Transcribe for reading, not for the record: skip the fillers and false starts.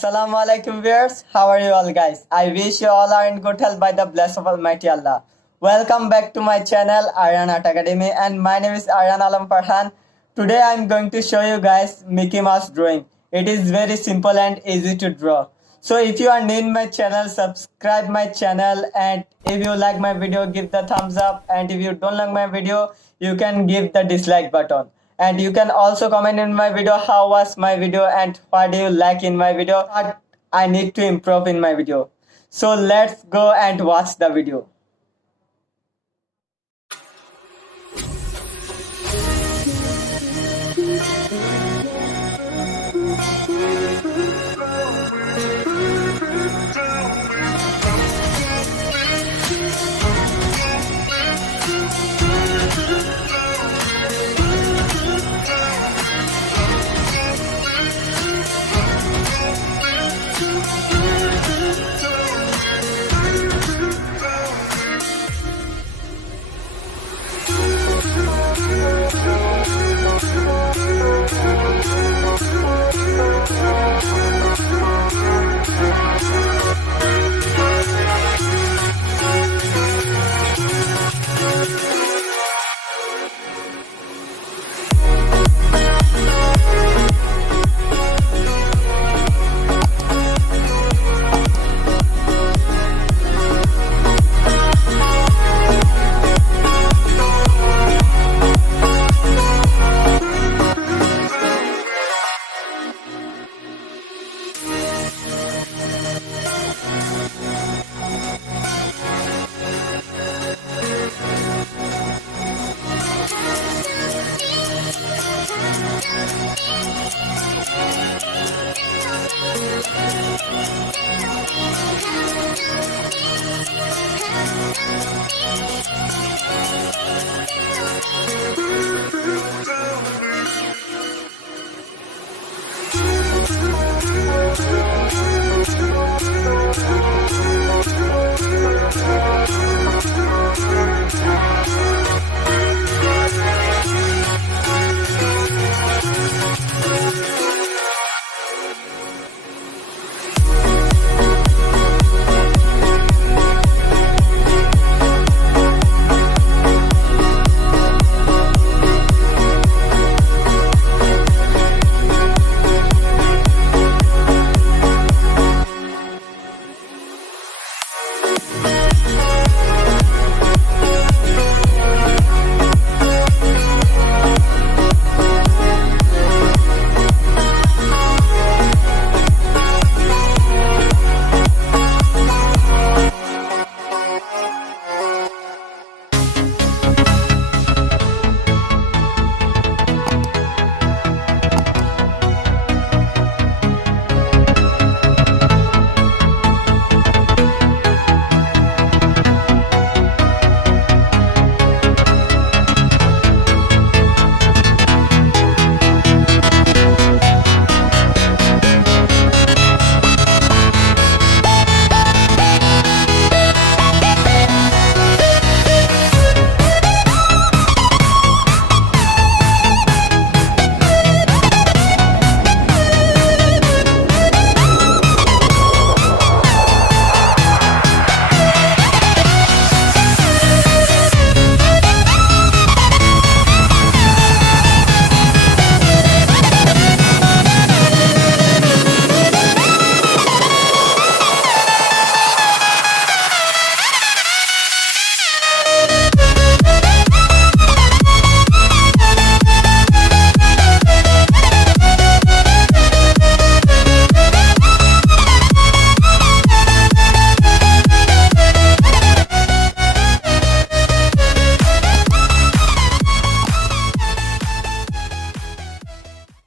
Assalamu alaikum viewers. How are you all guys? I wish you all are in good health by the bless of Almighty Allah. Welcome back to my channel Aryan Art Academy and my name is Aryan Alam Farhan. Today I am going to show you guys Mickey Mouse drawing. It is very simple and easy to draw. So if you are new in my channel, subscribe my channel, and if you like my video, give the thumbs up, and if you don't like my video, you can give the dislike button. And you can also comment in my video how was my video and what do you like in my video, what I need to improve in my video. So let's go and watch the video.